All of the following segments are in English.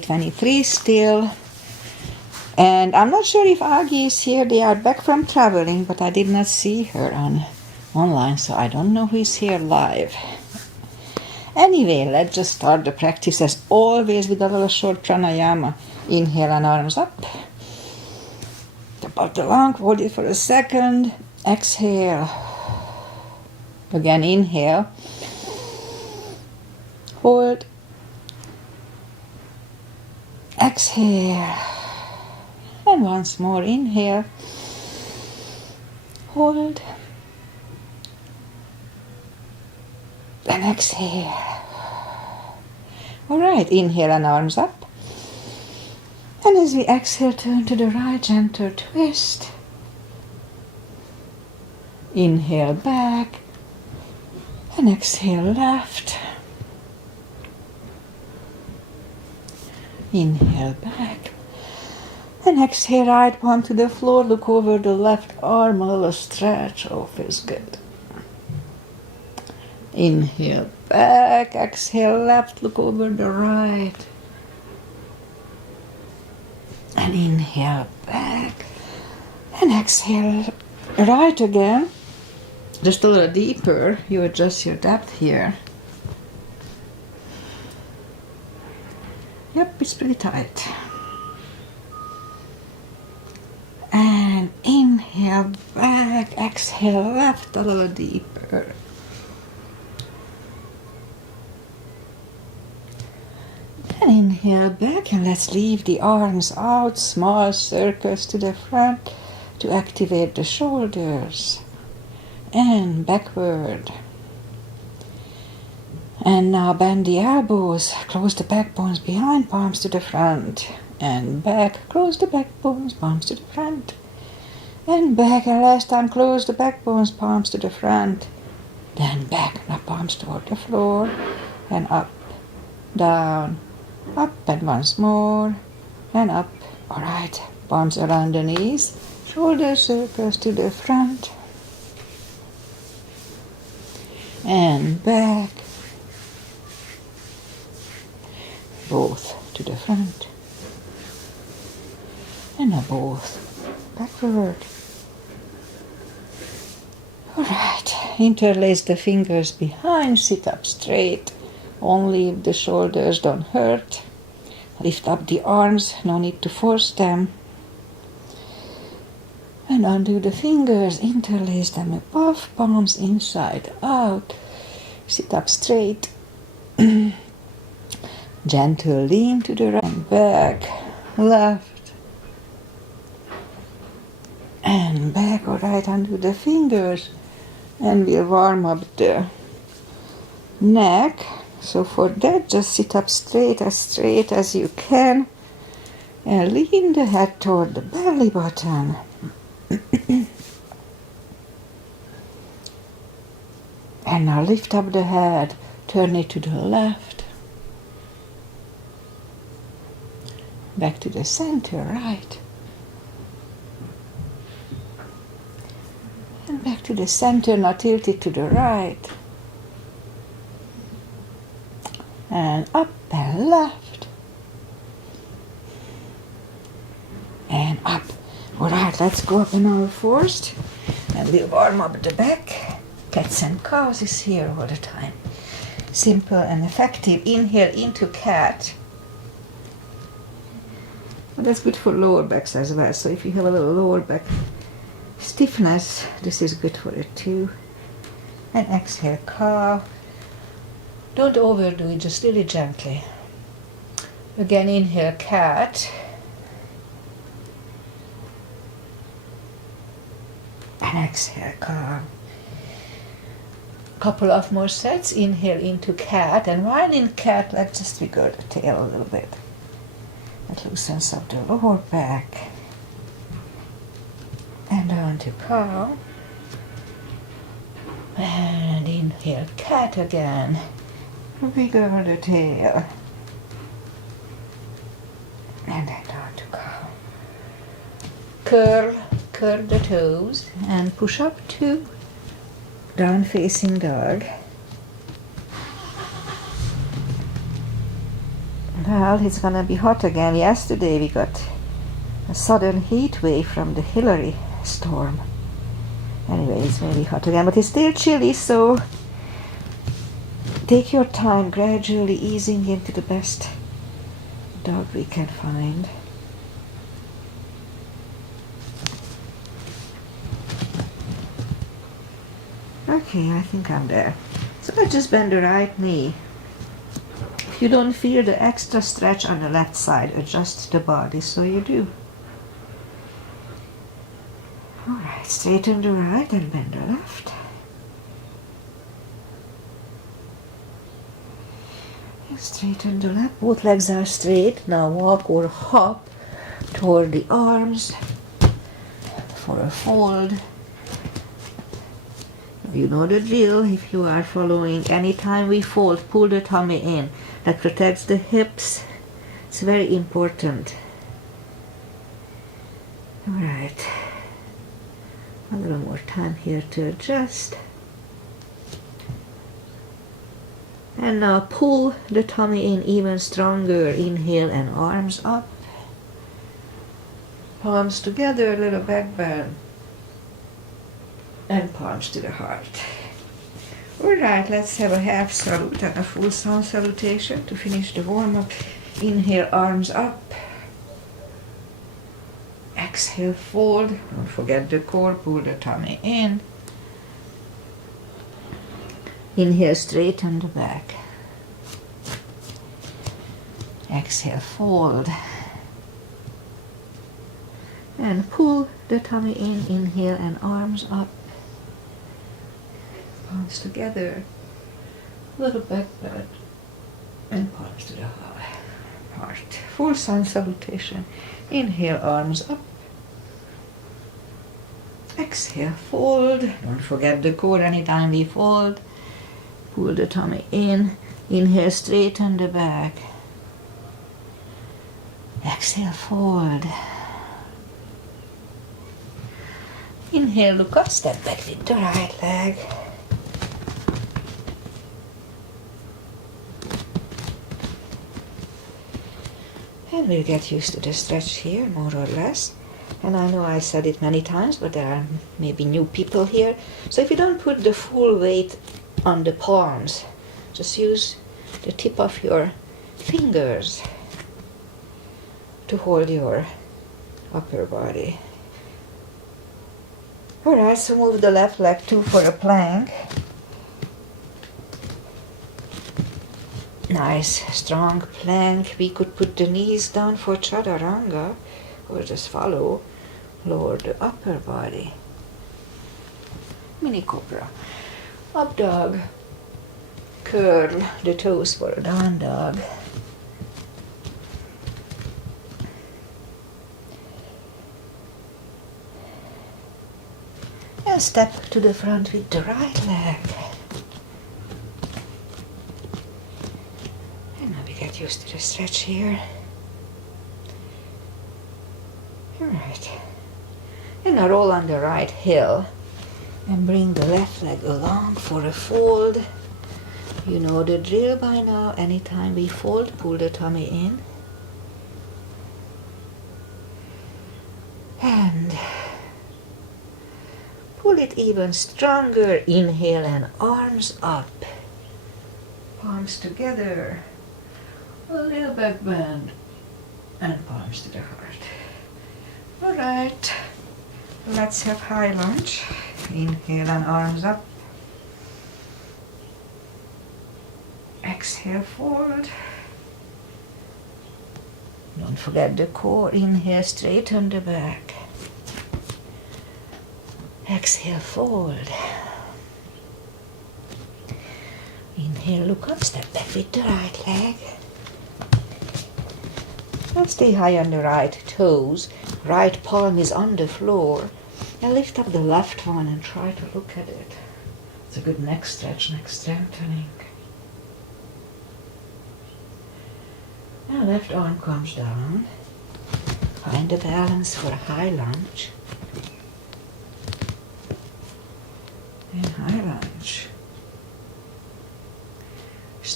2023 still. And I'm not sure if Aggie is here. They are back from traveling, but I did not see her online, so I don't know who is here live. Anyway, let's just start the practice as always with a little short pranayama. Inhale and arms up. About the lung, hold it for a second. Exhale. Again, inhale. Hold. Exhale. And once more, inhale. Hold. And exhale. Alright, inhale and arms up. And as we exhale, turn to the right, gentle twist. Inhale back. And exhale left. Inhale back. And exhale, right palm to the floor. Look over the left arm, a little stretch. Oh, feels good. Inhale back. Exhale left. Look over the right. And inhale back. And exhale right again. Just a little deeper. You adjust your depth here. Yep, it's pretty tight. And inhale back, exhale left, a little deeper. And inhale back, and let's leave the arms out, small circles to the front to activate the shoulders. And backward. And now bend the elbows, close the backbones behind, palms to the front. And back, close the backbones, palms to the front. And back, and last time, close the backbones, palms to the front. Then back, now palms toward the floor. And up, down, up, and once more. And up. Alright, palms around the knees, shoulder circles to the front. And back. Both to the front. And now both backward. Alright, interlace the fingers behind, sit up straight, only if the shoulders don't hurt. Lift up the arms, no need to force them. And undo the fingers, interlace them above, palms inside out. Sit up straight. Gentle lean to the right and back, left, and back. Alright, undo the fingers, and we'll warm up the neck. So for that, just sit up straight as you can, and lean the head toward the belly button. And now lift up the head, turn it to the left. Back to the center, right. And back to the center, now tilt it to the right. And up and left. And up. Alright, let's go up on all fours. And we'll warm up the back. Cats and cows is here all the time. Simple and effective. Inhale into cat. Well, that's good for lower backs as well. So if you have a little lower back stiffness, this is good for it too. And exhale, cow. Don't overdo it, just really gently. Again, inhale, cat. And exhale, cow. Couple of more sets. Inhale into cat. And while in cat, let's just wiggle the tail a little bit. That loosens up the lower back. And down to cow. And inhale, cat again. Wiggle the tail. And then down to cow. Curl the toes and push up to down facing dog. Well, it's gonna be hot again. Yesterday we got a sudden heat wave from the Hillary storm. Anyway, it's gonna be hot again, but it's still chilly, so take your time, gradually easing into the best dog we can find. Okay, I think I'm there. So let's just bend the right knee. If you don't feel the extra stretch on the left side, adjust the body so you do. Alright, straighten the right and bend the left. And straighten the left. Both legs are straight. Now walk or hop toward the arms for a fold. You know the drill if you are following. Anytime we fold, pull the tummy in. That protects the hips. It's very important. Alright. A little more time here to adjust. And now pull the tummy in even stronger. Inhale and arms up. Palms together, little back bend. And palms to the heart. Alright, let's have a half salute and a full sun salutation to finish the warm-up. Inhale, arms up. Exhale, fold. Don't forget the core, pull the tummy in. Inhale, straighten the back. Exhale, fold. And pull the tummy in. Inhale and arms up. Palms together, little back bend, and palms to the heart. Full sun salutation. Inhale, arms up. Exhale, fold. Don't forget the core anytime we fold. Pull the tummy in. Inhale, straighten the back. Exhale, fold. Inhale, look up, step back with the right leg. And we'll get used to the stretch here, more or less. And I know I said it many times, but there are maybe new people here. So if you don't put the full weight on the palms, just use the tip of your fingers to hold your upper body. Alright, so move the left leg too for a plank. Nice, strong plank. We could put the knees down for chaturanga or just follow. Lower the upper body. Mini cobra. Up dog. Curl the toes for a down dog. And step to the front with the right leg. Get used to the stretch here. Alright. And now roll on the right heel and bring the left leg along for a fold. You know the drill by now. Anytime we fold, pull the tummy in. And pull it even stronger. Inhale and arms up. Palms together. A little back bend and palms to the heart. Alright, let's have high lunge. Inhale and arms up. Exhale, fold. Don't forget the core. Inhale, straighten the back. Exhale, fold. Inhale, look up, step back with the right leg. And stay high on the right toes. Right palm is on the floor. And lift up the left one and try to look at it. It's a good neck stretch, neck strengthening. And left arm comes down. Find the balance for a high lunge. And high lunge.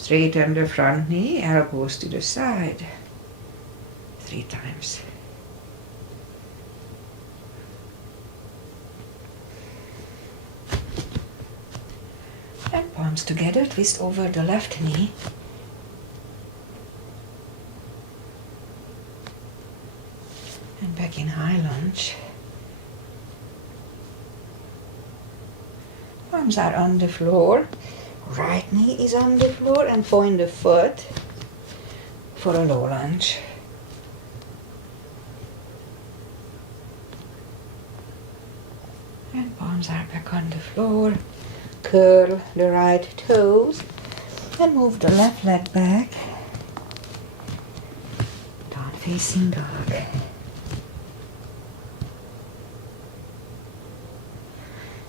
Straighten the front knee, elbows to the side. 3 times. And palms together, twist over the left knee. And back in high lunge. Palms are on the floor. Right knee is on the floor and point the foot for a low lunge. And palms are back on the floor. Curl the right toes and move the left leg back. Down facing dog.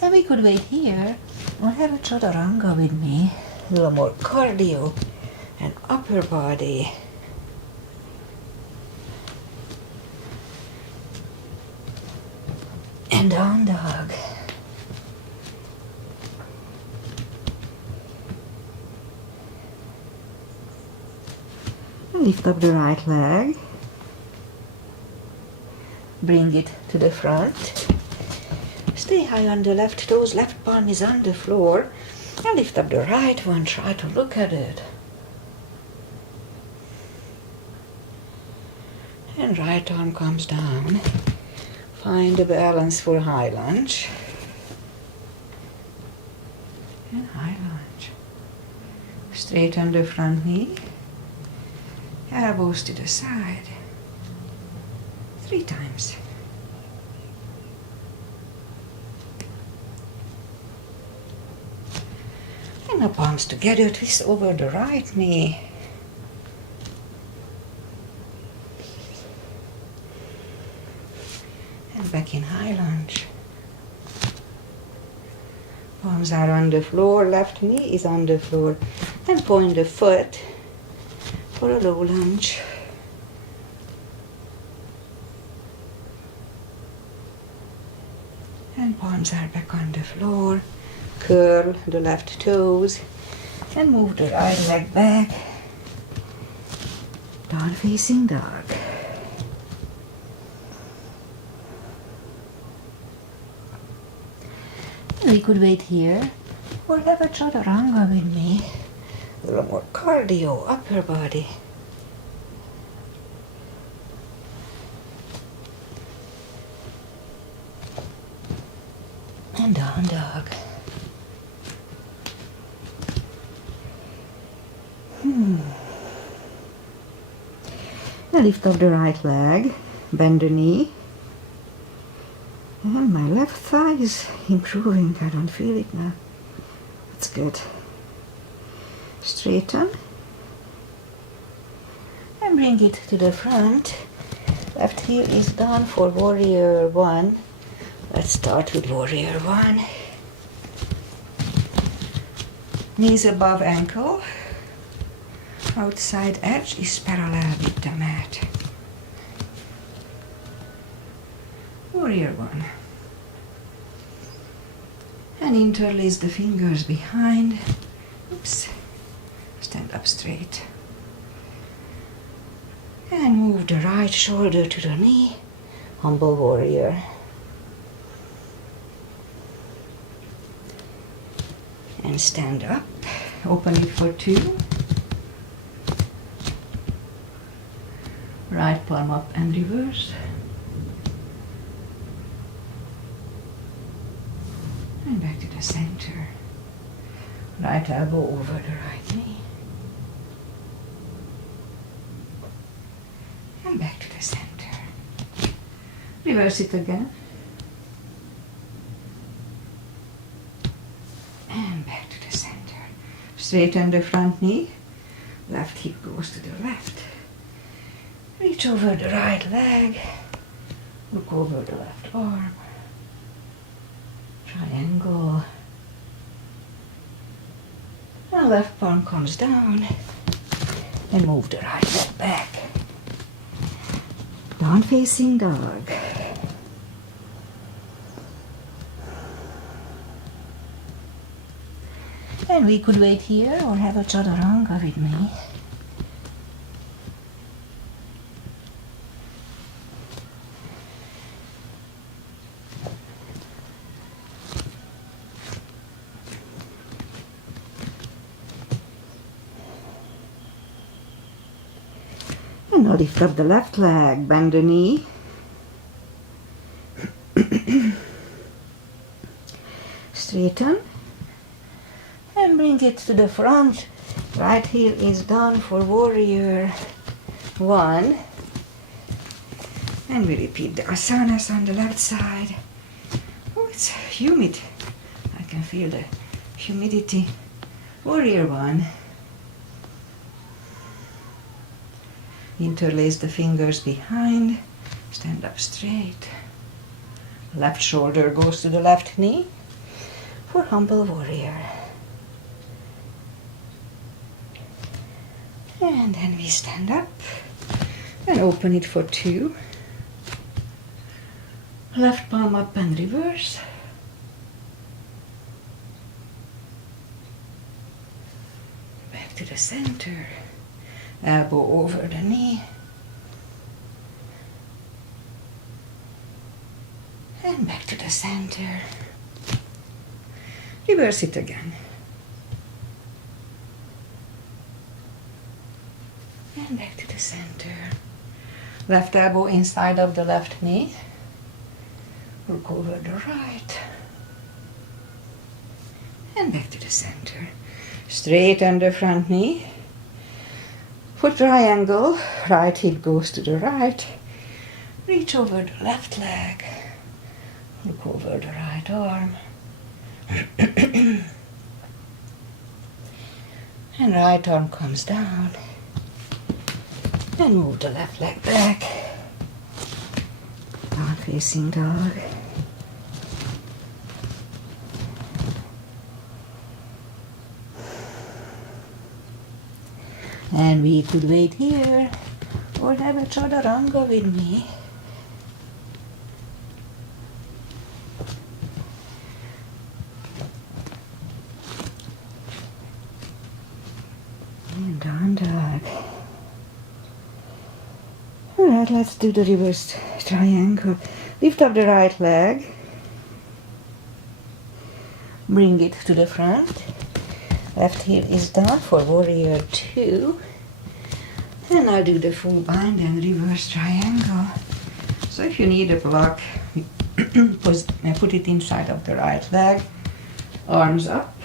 And we could wait here or have a chaturanga with me. A little more cardio and upper body. And down dog. Lift up the right leg. Bring it to the front. Stay high on the left toes, left palm is on the floor. And lift up the right one, try to look at it. And right arm comes down. Find the balance for high lunge. And high lunge. Straighten the front knee. Elbows to the side. 3 times. And the palms together, twist over the right knee. And back in high lunge. Palms are on the floor, left knee is on the floor. And point the foot for a low lunge. And palms are back on the floor. Curl the left toes and move the right leg back. Down facing dog. We could wait here or have a chaturanga with me. A little more cardio, upper body. And down dog. Now lift up the right leg, bend the knee. And my left thigh is improving. I don't feel it now. That's good. Straighten. And bring it to the front. Left heel is down for warrior 1. Let's start with warrior 1. Knees above ankle. Outside edge is parallel with the mat. Warrior 1. And interlace the fingers behind. Oops. Stand up straight. And move the right shoulder to the knee. Humble warrior. And stand up. Open it for 2. Right palm up and reverse. And back to the center. Right elbow over the right knee. And back to the center. Reverse it again. And back to the center. Straighten the front knee. Left hip goes to the left. Reach over the right leg. Look over the left arm. Triangle. And left palm comes down. And move the right leg back. Down facing dog. And we could wait here or have a chaturanga with me. And now lift up the left leg, bend the knee. Straighten. And bring it to the front. Right heel is down for warrior 1. And we repeat the asanas on the left side. Oh, it's humid. I can feel the humidity. Warrior 1. Interlace the fingers behind. Stand up straight. Left shoulder goes to the left knee for humble warrior. And then we stand up and open it for 2. Left palm up and reverse. Back to the center. Elbow over the knee. And back to the center. Reverse it again. And back to the center. Left elbow inside of the left knee. Look over the right. And back to the center. Straighten the front knee. For triangle, right hip goes to the right. Reach over the left leg. Look over the right arm. And right arm comes down. And move the left leg back. Down facing dog. And we could wait here or have a chaturanga with me. And down dog. Alright, let's do the reverse triangle. Lift up the right leg. Bring it to the front. Left heel is down for warrior 2. And I'll do the full bind and reverse triangle. So if you need a block, put it inside of the right leg. Arms up.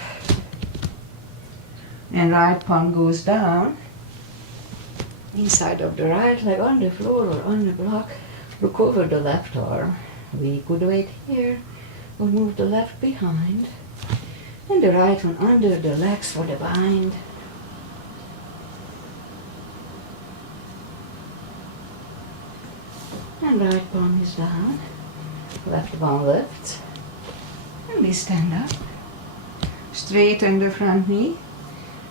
And right palm goes down. Inside of the right leg on the floor or on the block. Look over the left arm. We could wait here or move the left behind. And the right one under the legs for the bind. And right palm is down. Left palm lifts. And we stand up. Straighten the front knee.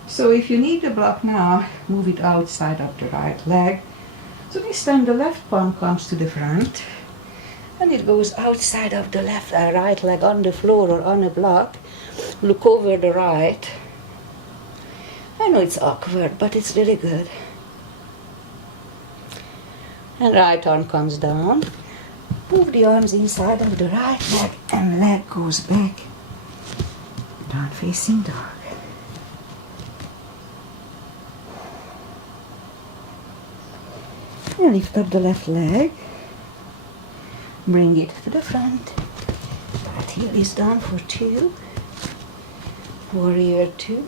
So if you need the block now, move it outside of the right leg. So this time the left palm comes to the front. And it goes outside of the right leg on the floor or on a block. Look over the right. I know it's awkward, but it's really good. And right arm comes down. Move the arms inside of the right leg and leg goes back. Down facing dog. And lift up the left leg. Bring it to the front. Right heel is down for 2. Warrior 2.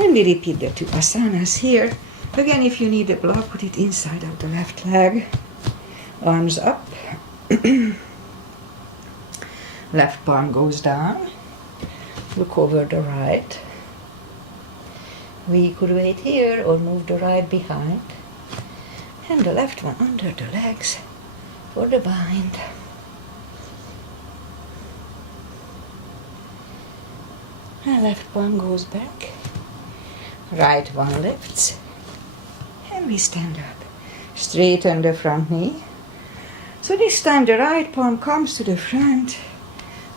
And we repeat the 2 asanas here. Again, if you need a block, put it inside of the left leg. Arms up. Left palm goes down. Look over the right. We could wait here or move the right behind. And the left one under the legs for the bind. And left palm goes back. Right one lifts. And we stand up. Straighten the front knee. So this time the right palm comes to the front.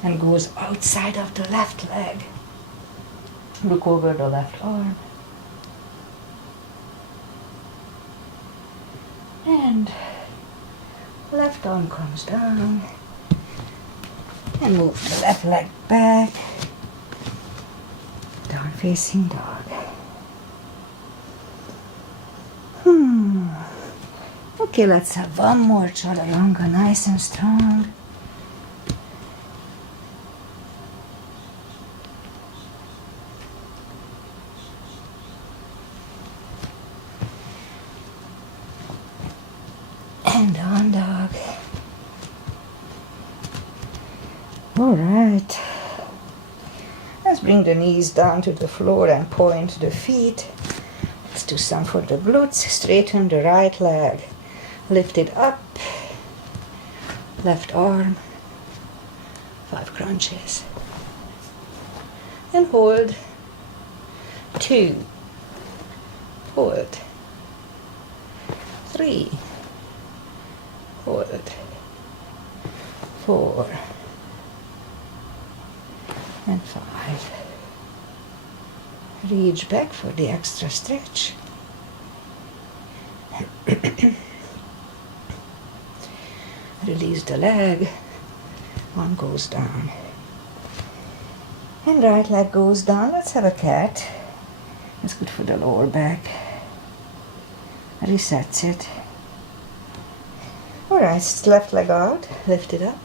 and goes outside of the left leg. Look over the left arm. And left arm comes down. And move the left leg back. Down facing dog. Okay, let's have one more chaturanga, nice and strong. And down dog. All right. Let's bring the knees down to the floor and point the feet. Let's do some for the glutes. Straighten the right leg. Lift it up. Left arm. 5 crunches. And hold. 2. Hold. 3. Hold. 4. And 5. Reach back for the extra stretch. Release the leg. One goes down. And right leg goes down. Let's have a cat. It's good for the lower back. Resets it. Alright, left leg out. Lift it up.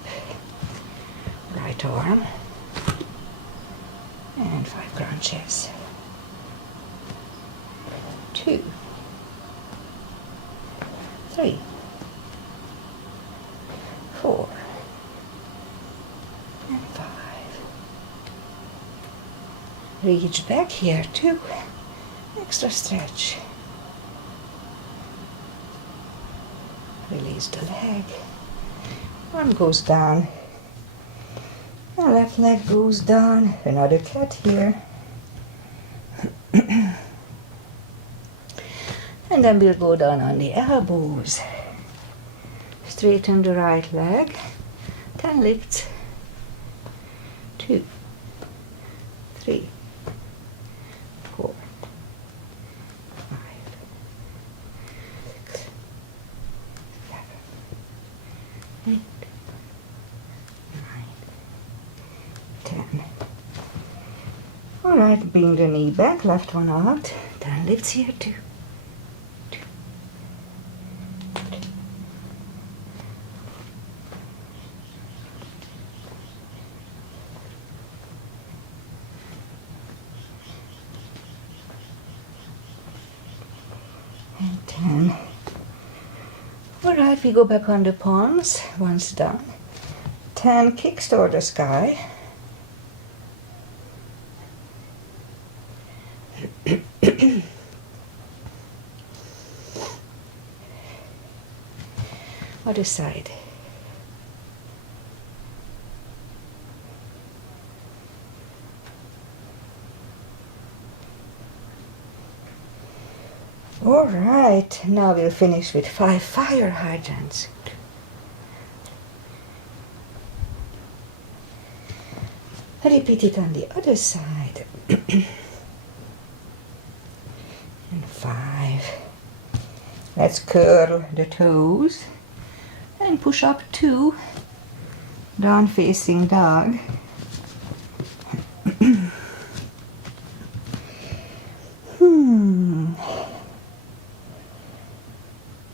Right arm. And 5 crunches. 2. 3. 4. And 5. Reach back here too. Extra stretch. Release the leg. Arm goes down. And left leg goes down. Another cat here. And then we'll go down on the elbows. Straighten the right leg. 10 lifts. 2, 3, 4, 5, 6, 7, 8, 9, 10. Alright, bring the knee back, left one out. 10 lifts here too. And 10. Alright, we go back on the palms. Once done. 10 kicks toward the sky. Other side. All right, now we'll finish with 5 fire hydrants. Repeat it on the other side. And 5. Let's curl the toes and push up 2. Down facing dog.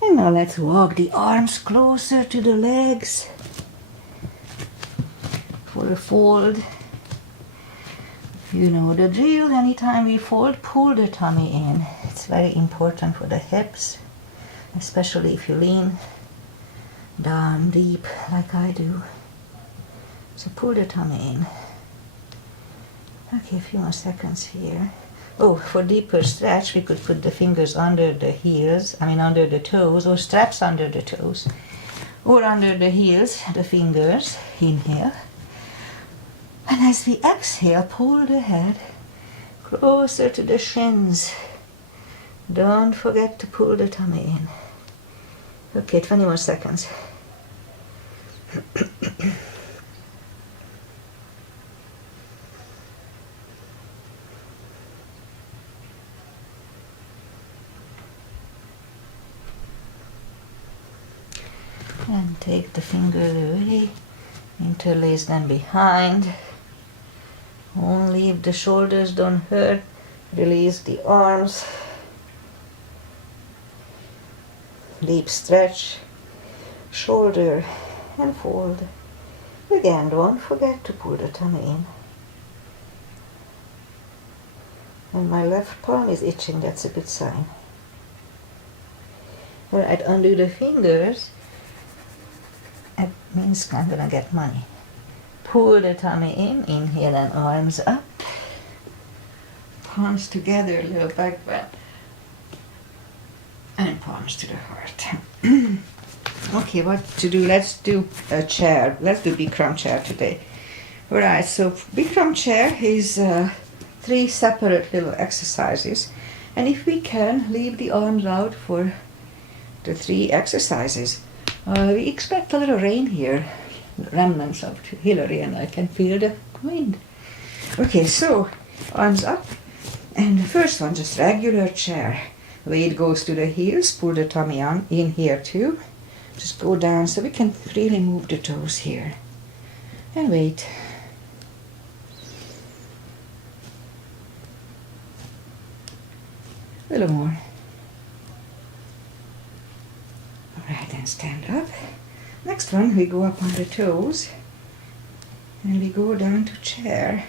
And now let's walk the arms closer to the legs for a fold. You know the drill. Anytime we fold, pull the tummy in. It's very important for the hips, especially if you lean down deep like I do. So pull the tummy in. Okay, a few more seconds here. Oh, for deeper stretch, we could put the fingers under the heels, under the toes, or straps under the toes, or under the heels, the fingers. Inhale. And as we exhale, pull the head closer to the shins. Don't forget to pull the tummy in. Okay, 20 more seconds. And take the fingers away, interlace them behind. Only if the shoulders don't hurt, release the arms. Deep stretch, shoulder and fold. Again, don't forget to pull the tummy in. And my left palm is itching, that's a good sign. Alright, undo the fingers. That means I'm gonna get money. Pull the tummy in, inhale and arms up. Palms together, little back bend. And palms to the heart. Okay, what to do? Let's do a chair. Let's do Bikram chair today. Alright, so Bikram chair is 3 separate little exercises. And if we can, leave the arms out for the 3 exercises. We expect a little rain here, remnants of Hillary, and I can feel the wind. Okay, so arms up, and the first one, just regular chair. Weight goes to the heels, pull the tummy on in here too. Just go down so we can really move the toes here. And wait. A little more. Alright, and stand up. Next one, we go up on the toes and we go down to chair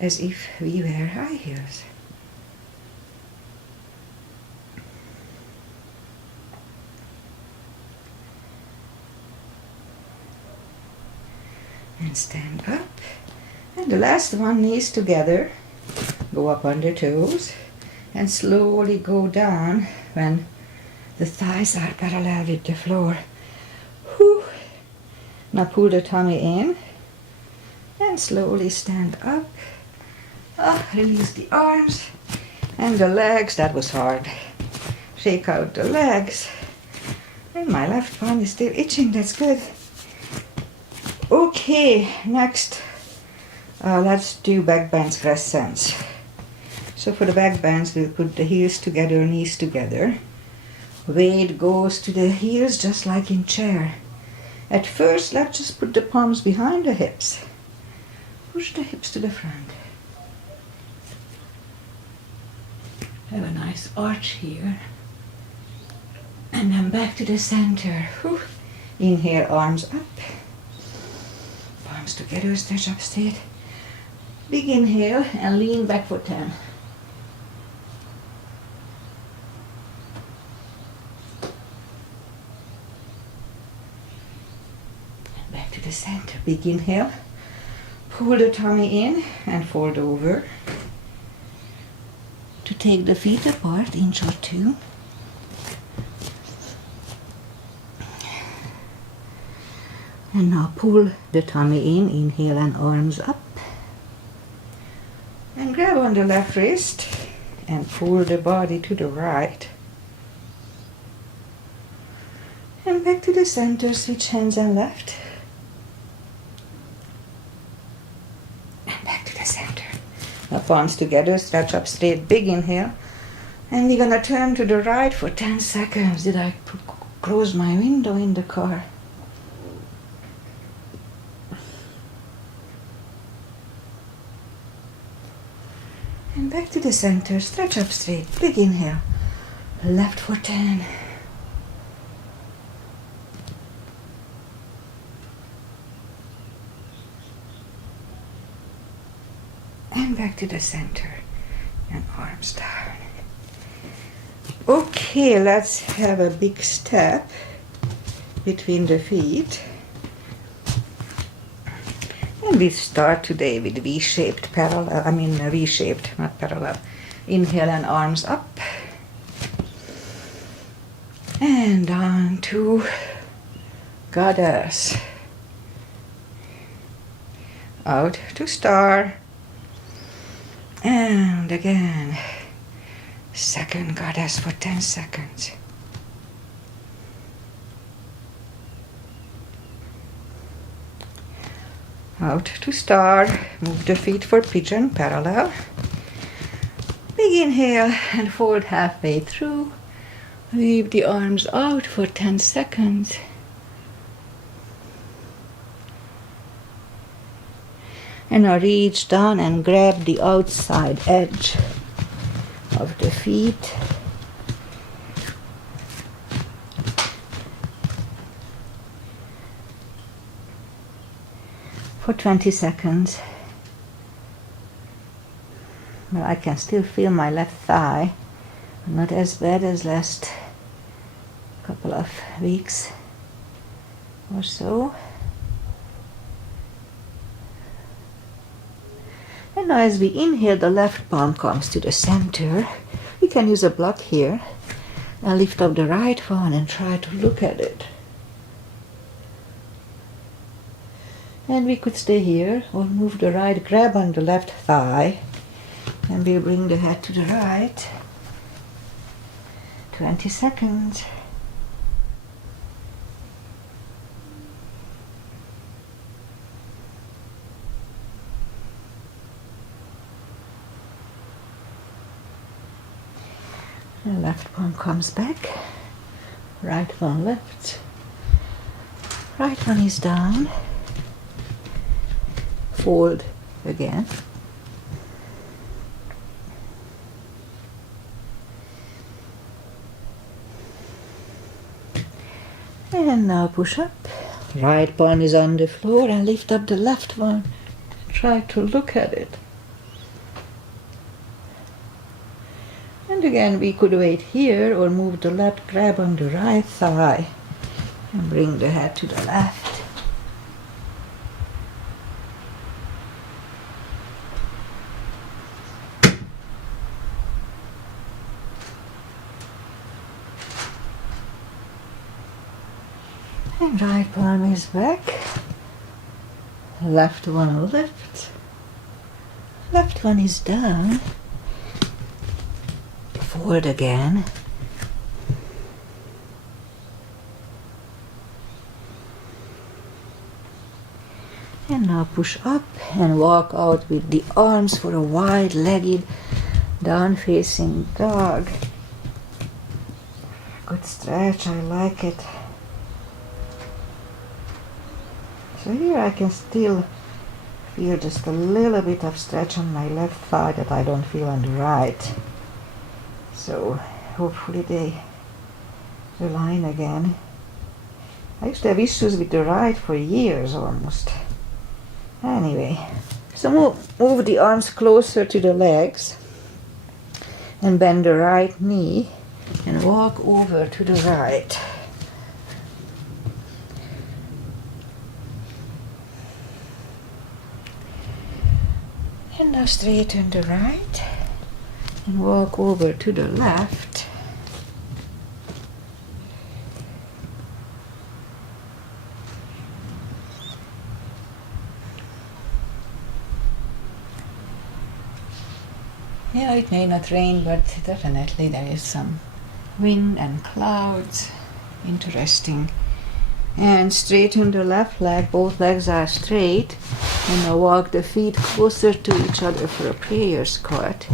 as if we wear high heels. And stand up. And the last one, knees together. Go up on the toes and slowly go down when the thighs are parallel with the floor. Whew. Now pull the tummy in and slowly stand up. Release the arms and the legs. That was hard. Shake out the legs. And my left palm is still itching. That's good. Okay, next let's do back bends, crescents. So for the back bends, we'll put the heels together, knees together. Weight goes to the heels just like in chair. At first, let's just put the palms behind the hips. Push the hips to the front. Have a nice arch here. And then back to the center. Whew. Inhale, arms up. Palms together, stretch up straight. Big inhale and lean back for 10. And back to the center. Big inhale. Pull the tummy in and fold over. To take the feet apart, inch or 2. And now pull the tummy in, inhale and arms up. And grab on the left wrist and pull the body to the right. And back to the center, switch hands and left. And back to the center. Now palms together, stretch up straight, big inhale. And we're gonna turn to the right for 10 seconds. Did I close my window in the car? And back to the center, stretch up straight, big inhale, left for 10. And back to the center, and arms down. Okay, let's have a big step between the feet. And we start today with V-shaped parallel, V-shaped, not parallel. Inhale and arms up. And on to goddess. Out to star. And again. Second goddess for 10 seconds. Out to star, move the feet for pigeon, parallel. Big inhale and fold halfway through. Leave the arms out for 10 seconds. And now reach down and grab the outside edge of the feet. For 20 seconds. Well, I can still feel my left thigh. Not as bad as last couple of weeks or so. And now as we inhale, the left palm comes to the center. We can use a block here and lift up the right one and try to look at it. And we could stay here or move the right, grab on the left thigh, and we'll bring the head to the right. 20 seconds. The left palm comes back, right one left, right one is down, fold again. And now push up. Right palm is on the floor and lift up the left one. Try to look at it. And again we could wait here or move the left, grab on the right thigh and bring the head to the left. And right palm is back. Left one lift. Left one is down. Forward again. And now push up and walk out with the arms for a wide-legged down-facing dog. Good stretch, I like it. So here I can still feel just a little bit of stretch on my left thigh that I don't feel on the right. So hopefully they align again. I used to have issues with the right for years almost. Anyway, so move the arms closer to the legs and bend the right knee and walk over to the right. And now straighten the right and walk over to the left. Yeah, it may not rain, but definitely there is some wind and clouds. Interesting. And straighten the left leg, both legs are straight. And now walk the feet closer to each other for a prayer squat.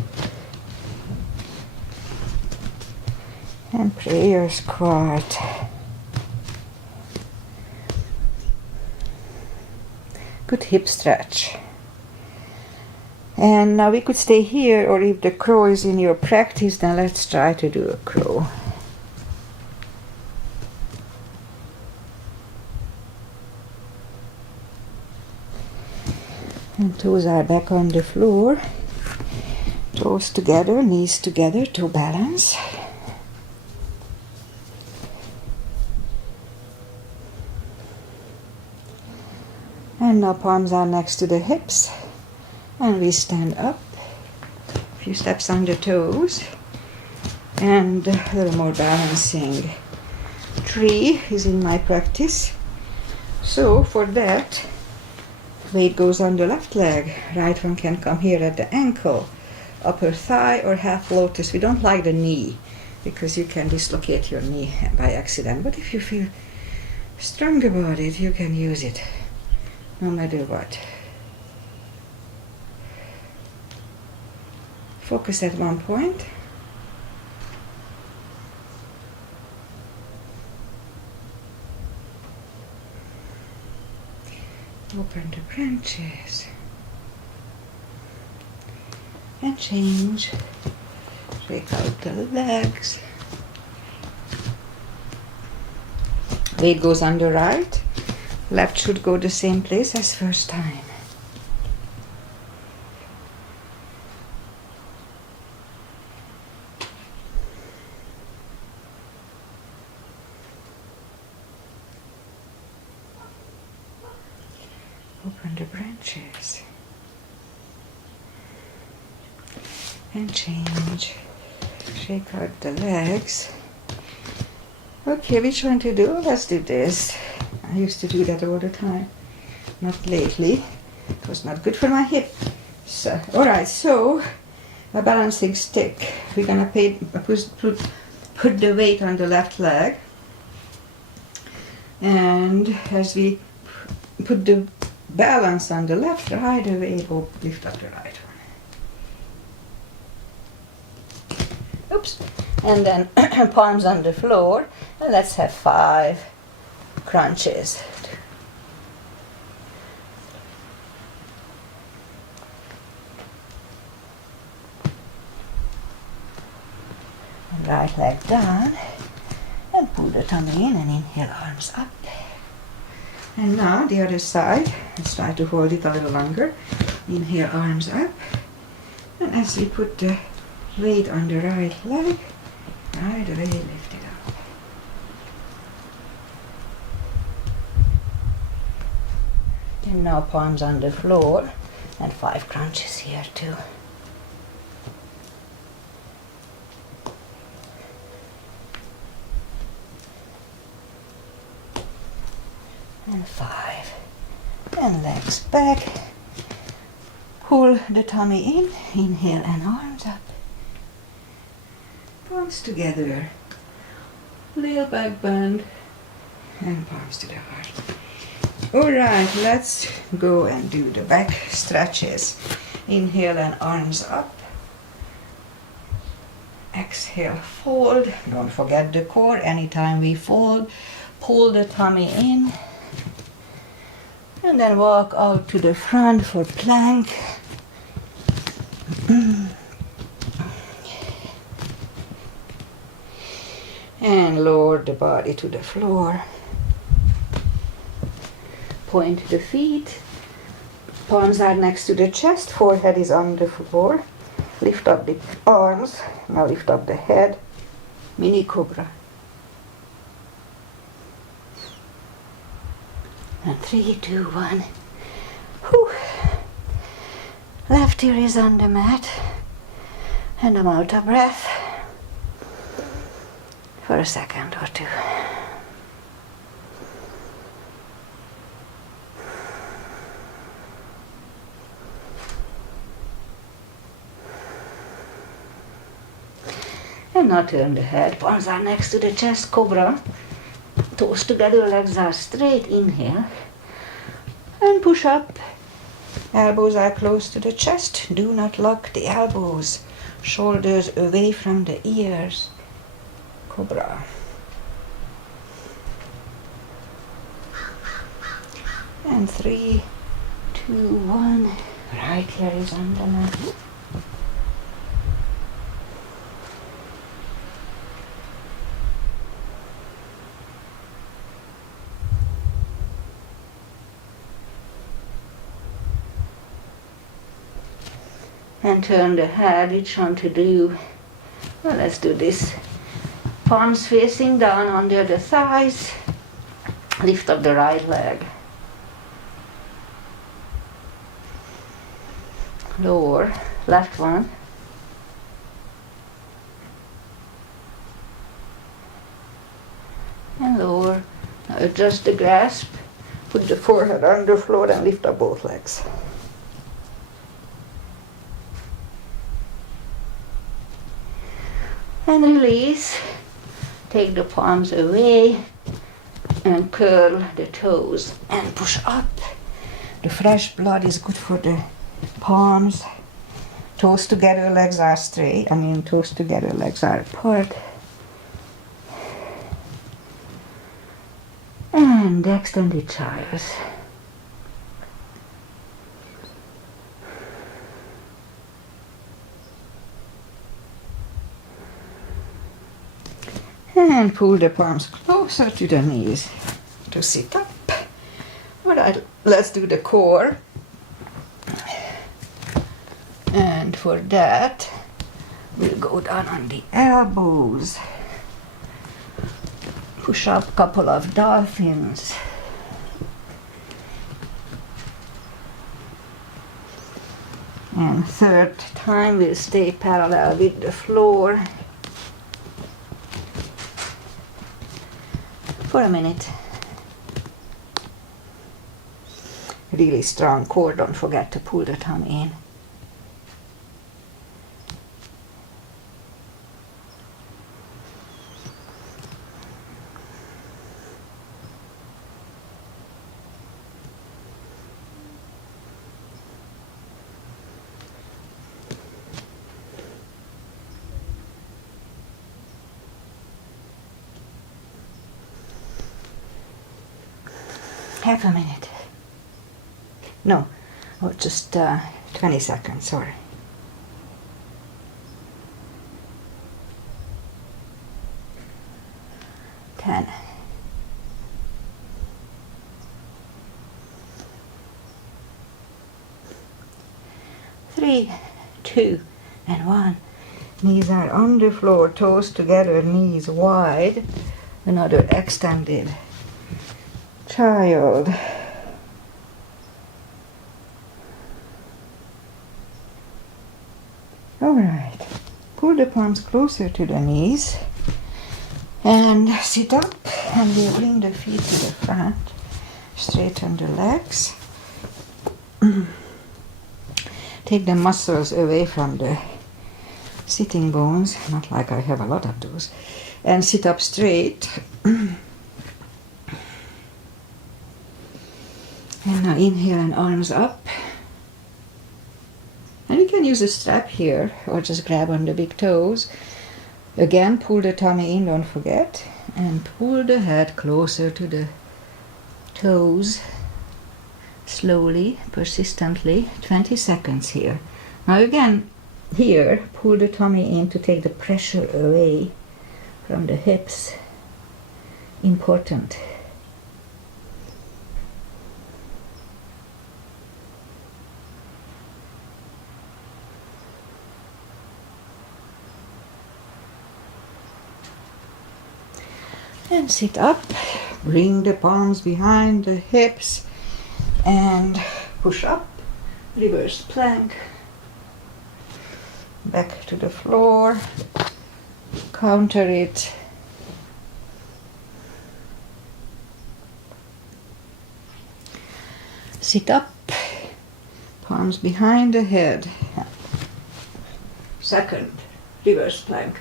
And prayer squat. Good hip stretch. And now we could stay here, or if the crow is in your practice, then let's try to do a crow. And toes are back on the floor. Toes together, knees together to balance. And now palms are next to the hips. And we stand up. A few steps on the toes. And a little more balancing. Tree is in my practice. So for that, weight goes on the left leg. Right one can come here at the ankle. Upper thigh or half lotus. We don't like the knee because you can dislocate your knee by accident. But if you feel strong about it, you can use it no matter what. Focus at one point. Open the branches. and change. Shake out the legs. Weight goes on the right. Left should go the same place as first time. Open the branches and change. Shake out the legs. Okay, which one to do? Let's do this. I used to do that all the time. Not lately. It was not good for my hip. So, alright, so a balancing stick. We're gonna put the weight on the left leg. And as we put the balance on the left, right away, we'll lift up the right one. Oops. And then palms on the floor. And let's have 5 crunches. And right leg down. And pull the tummy in and inhale, arms up. And now the other side. Let's try to hold it a little longer. Inhale, arms up. And as we put the weight on the right leg, right away lift it up. And now palms on the floor and 5 crunches here too. And 5. And legs back. Pull the tummy in, inhale and arms up. Palms together. Little back bend and palms to the heart. Alright, let's go and do the back stretches. Inhale and arms up. Exhale, fold. Don't forget the core. Anytime we fold, pull the tummy in. And then walk out to the front for plank. And lower the body to the floor. Point the feet. Palms are next to the chest. Forehead is on the floor. Lift up the arms. Now lift up the head. Mini cobra. And 3, 2, 1. Whew. Left ear is on the mat. And I'm out of breath for a second or two. And now turn the head. Palms are next to the chest, cobra. Toes together, legs are straight. Inhale. And push up. Elbows are close to the chest. Do not lock the elbows. Shoulders away from the ears. Cobra. And 3, 2, 1. Right here is on the mat. And turn the head. Which one to do? Well, let's do this. Palms facing down under the thighs. Lift up the right leg. Lower, left one. And lower. Now adjust the grasp. Put the forehead on the floor and lift up both legs. And release. Take the palms away and curl the toes and push up. The fresh blood is good for the palms. Toes together, legs are straight. Toes together, legs are apart. And extended child's. And pull the palms closer to the knees to sit up. Alright, let's do the core. And for that, we'll go down on the elbows. Push up a couple of dolphins. And third time we'll stay parallel with the floor for a minute. Really strong core, don't forget to pull the tummy in. Half a minute. No, oh, just 20 seconds, sorry. Ten. 3, 2, and 1. Knees are on the floor, toes together, knees wide. Another extended child. Alright, pull the palms closer to the knees and sit up, and we'll bring the feet to the front, straighten the legs. Take the muscles away from the sitting bones, not like I have a lot of those, and sit up straight. And now inhale and arms up. And you can use a strap here or just grab on the big toes. Again, pull the tummy in, don't forget, and pull the head closer to the toes. Slowly, persistently, 20 seconds here. Now again, here, pull the tummy in to take the pressure away from the hips. Important. And sit up, bring the palms behind the hips and push up, reverse plank, back to the floor, counter it, sit up, palms behind the head, second, reverse plank.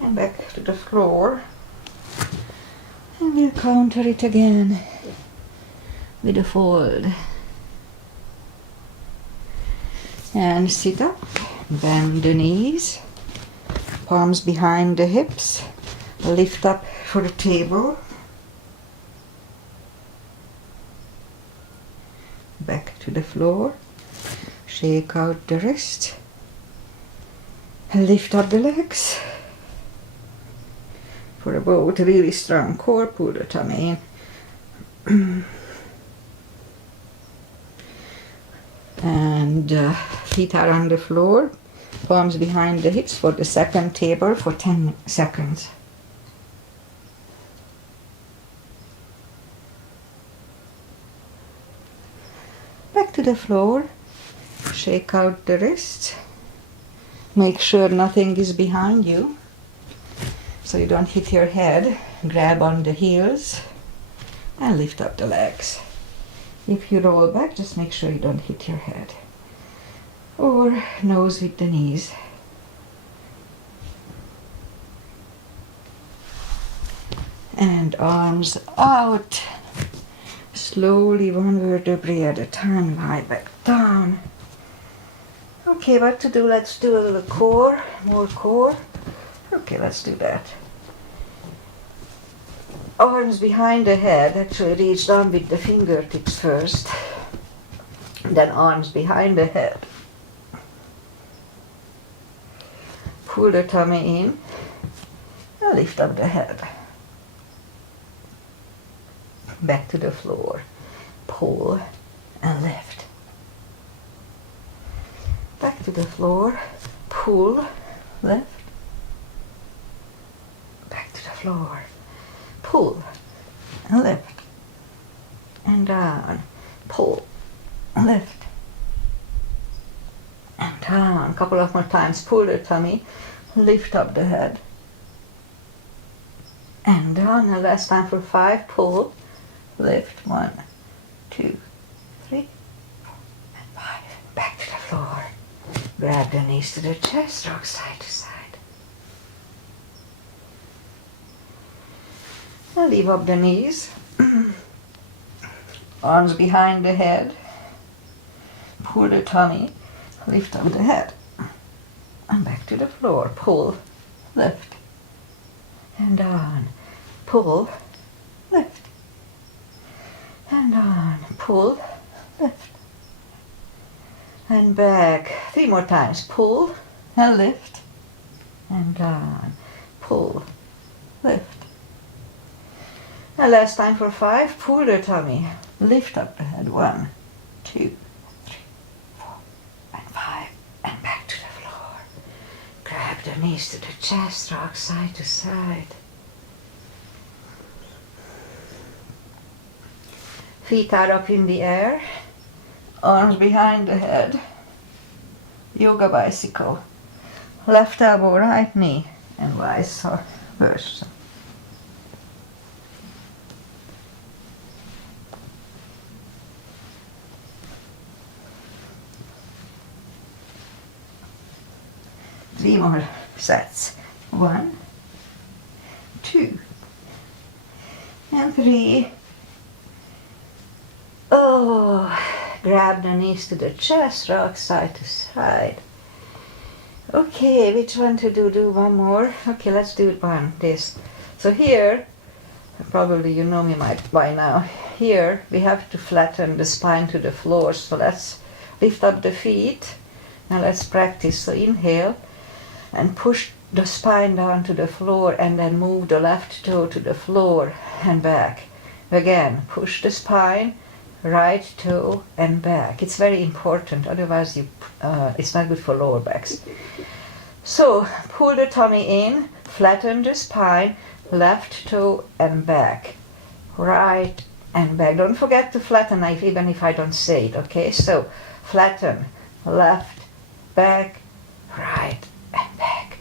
And back to the floor, and we'll counter it again with a fold. And sit up, bend the knees, palms behind the hips, lift up for the table, back to the floor, shake out the wrist, lift up the legs. For a both really strong core, pull the tummy in. And feet are on the floor, palms behind the hips for the second table for 10 seconds. Back to the floor, shake out the wrists, make sure nothing is behind you, so you don't hit your head. Grab on the heels and lift up the legs. If you roll back, just make sure you don't hit your head. Or nose with the knees. And arms out. Slowly, one vertebrae at a time, lie back down. Okay, what to do? Let's do a little core, more core. Okay, let's do that. Arms behind the head, actually reach down with the fingertips first. Then arms behind the head. Pull the tummy in and lift up the head. Back to the floor. Pull and lift. Back to the floor. Pull, lift. Back to the floor. Pull and lift. And down. Pull, lift. And down. A couple of more times. Pull the tummy. Lift up the head. And down. And last time for 5. Pull, lift. 1, 2, 3, 4, and 5. Back to the floor. Grab the knees to the chest. Rock side to side. And leave up the knees. Arms behind the head. Pull the tummy. Lift up the head. And back to the floor. Pull, lift. And down. Pull, lift. And down. Pull, lift. And back. 3 more times. Pull and lift. And down. Pull, lift. And last time for 5. Pull the tummy. Lift up the head. 1, 2, 3, 4, and 5. And back to the floor. Grab the knees to the chest. Rock side to side. Feet are up in the air. Arms behind the head. Yoga bicycle. Left elbow, right knee. And vice versa. Three more sets. 1, 2, and 3. Oh, grab the knees to the chest, rock side to side. Okay, which one to do? Do one more? Okay, let's do one. This. So here, probably you know me by now. Here we have to flatten the spine to the floor. So let's lift up the feet and let's practice. So inhale and push the spine down to the floor and then move the left toe to the floor and back. Again, push the spine, right toe and back. It's very important, otherwise it's not good for lower backs. So pull the tummy in, flatten the spine, left toe and back, right and back. Don't forget to flatten even if I don't say it, okay? So flatten, left, back, right and back,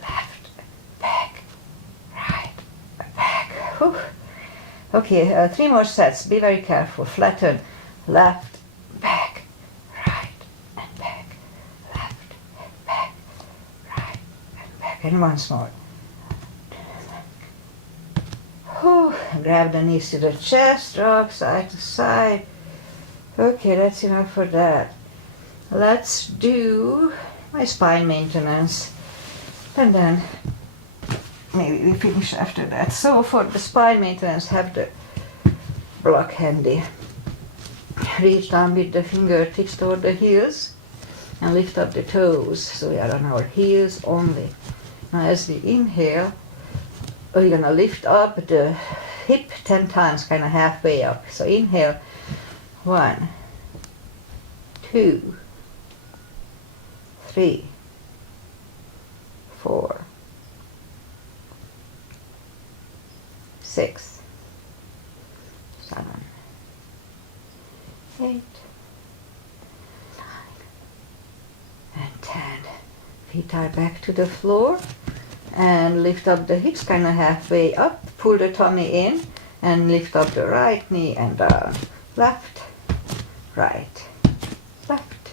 left, back, right, back. Whew. Okay, 3 more sets. Be very careful. Flatten, left, back, right, and back, left, back, right, and back. And once more. Whew. Grab the knees to the chest, rock side to side. Okay, that's enough for that. Let's do my spine maintenance. And then maybe we finish after that. So for the spine maintenance, have the block handy. Reach down with the fingertips toward the heels and lift up the toes. So we are on our heels only. Now as we inhale, we're going to lift up the hip 10 times, kind of halfway up. So inhale, 1, 2, 3, 4, 6, 7, 8, 9, and 10. Feet are back to the floor and lift up the hips kind of halfway up. Pull the tummy in and lift up the right knee and down. Left, right, left,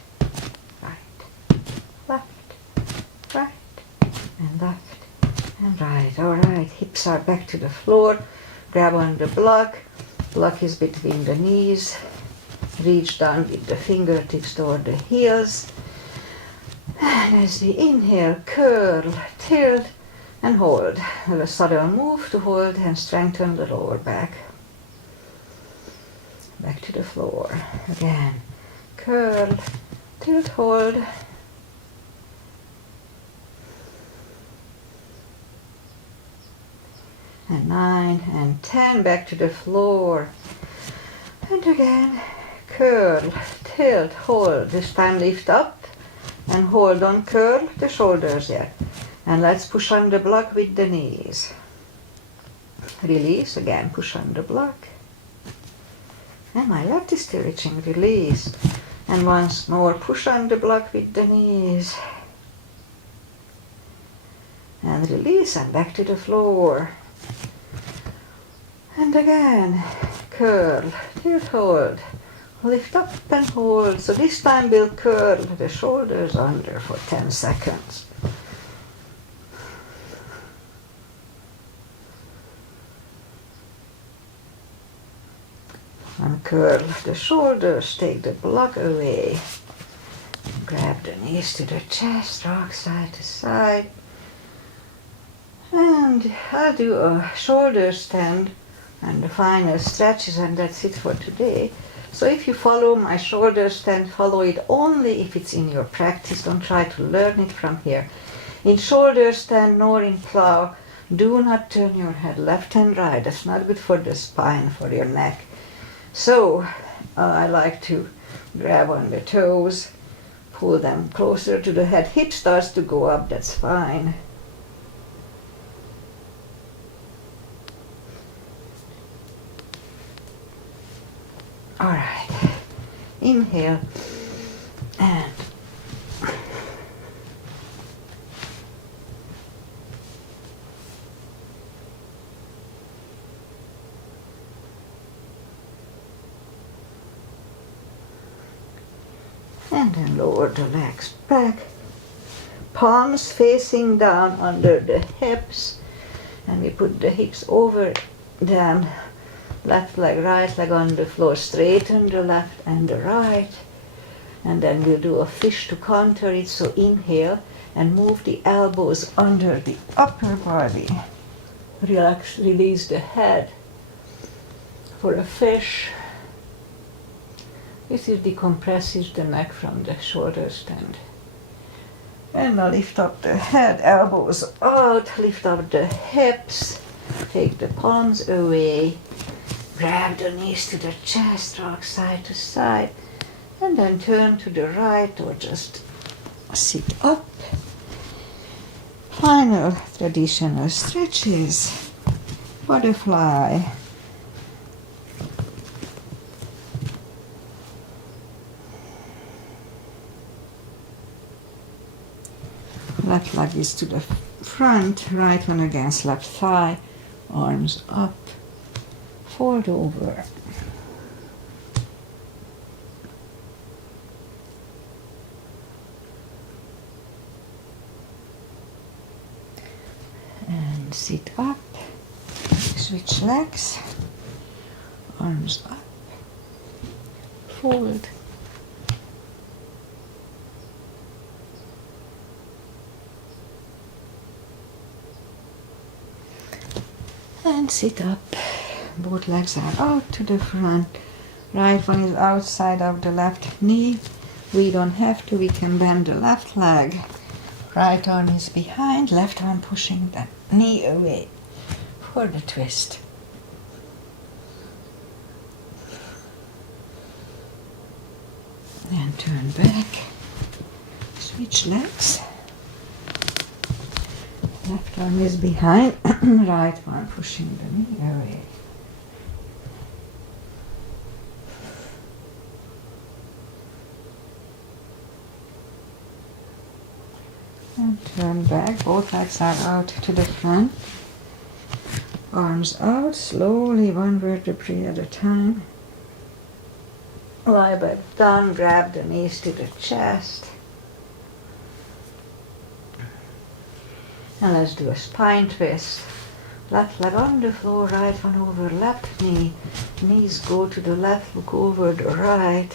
right, left, right, and left, and right. All right, hips are back to the floor. Grab on the block. Block is between the knees. Reach down with the fingertips toward the heels. And as we inhale, curl, tilt, and hold. With a subtle move to hold and strengthen the lower back. Back to the floor. Again, curl, tilt, hold. and 9 and 10, back to the floor. And again, curl, tilt, hold. This time lift up and hold on, curl the shoulders yet. And let's push on the block with the knees. Release, again push on the block. And my left is still reaching, release. And once more, push on the block with the knees. And release, and back to the floor. And again, curl, tilt, hold, lift up and hold. So this time we'll curl the shoulders under for 10 seconds. Uncurl the shoulders, take the block away. Grab the knees to the chest, rock side to side. And I'll do a shoulder stand and the final stretches, and that's it for today. So if you follow my shoulder stand, follow it only if it's in your practice. Don't try to learn it from here. In shoulder stand nor in plow, do not turn your head left and right. That's not good for the spine, for your neck. So I like to grab on the toes, pull them closer to the head. Hip starts to go up, that's fine. All right, inhale and then lower the legs back, palms facing down under the hips, and we put the hips over them. Left leg, right leg on the floor, straighten the left and the right. And then we'll do a fish to counter it. So inhale and move the elbows under the upper body. Relax, release the head for a fish. This decompresses the neck from the shoulder stand. And now lift up the head, elbows out, lift up the hips, take the palms away. Grab the knees to the chest, rock side to side, and then turn to the right or just sit up. Final traditional stretches. Butterfly. Left leg is to the front, right one against left thigh, arms up. Fold over. And sit up. Switch legs. Arms up. Fold. And sit up. Both legs are out to the front. Right one is outside of the left knee. We don't have to, we can bend the left leg. Right arm is behind, left arm pushing the knee away for the twist. And turn back. Switch legs. Left arm is behind, right one pushing the knee away. And turn back, both legs are out to the front. Arms out, slowly, one vertebrae at a time. Lie back down, grab the knees to the chest. And let's do a spine twist. Left leg on the floor, right one over left knee. Knees go to the left, look over the right.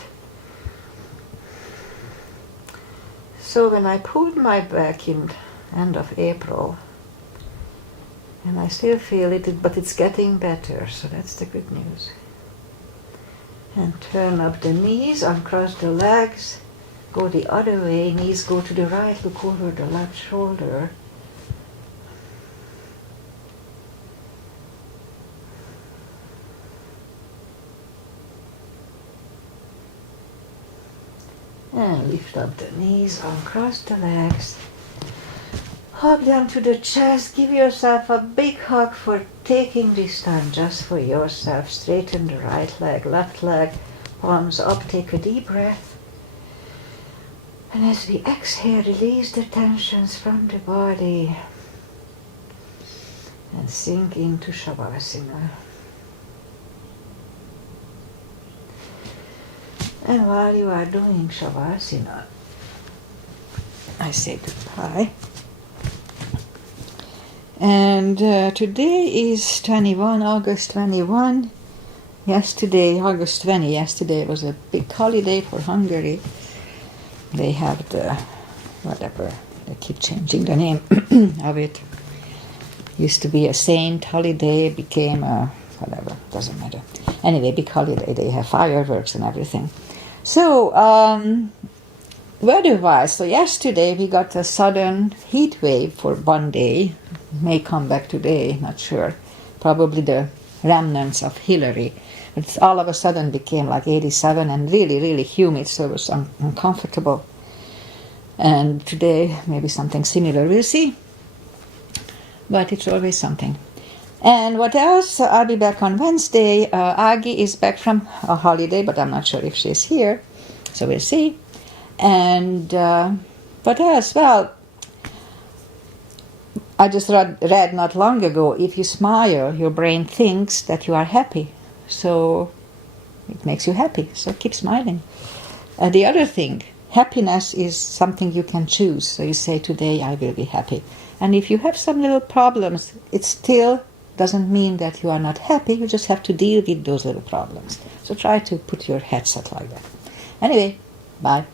So when I pulled my back in end of April, and I still feel it, but it's getting better, so that's the good news. And turn up the knees, uncross the legs, go the other way, knees go to the right, look over the left shoulder. And lift up the knees, uncross the legs. Hug them to the chest. Give yourself a big hug for taking this time just for yourself. Straighten the right leg, left leg, palms up. Take a deep breath. And as we exhale, release the tensions from the body. And sink into Shavasana. And while you are doing Shavasana, I say goodbye. And today is August 21. Yesterday, August 20, yesterday was a big holiday for Hungary. They have the, whatever, they keep changing the name of it. Used to be a saint holiday, became a, whatever, doesn't matter. Anyway, big holiday, they have fireworks and everything. So, weather-wise, so yesterday we got a sudden heat wave for one day. May come back today, not sure. Probably the remnants of Hillary. It all of a sudden became like 87 and really, really humid, so it was uncomfortable. And today, maybe something similar, we'll see. But it's always something. And what else? I'll be back on Wednesday. Agi is back from a holiday, but I'm not sure if she's here. So we'll see. And what else? Well, I just read not long ago, if you smile, your brain thinks that you are happy. So it makes you happy. So keep smiling. The other thing, happiness is something you can choose. So you say, today I will be happy. And if you have some little problems, it still doesn't mean that you are not happy. You just have to deal with those little problems. So try to put your headset like that. Anyway, bye.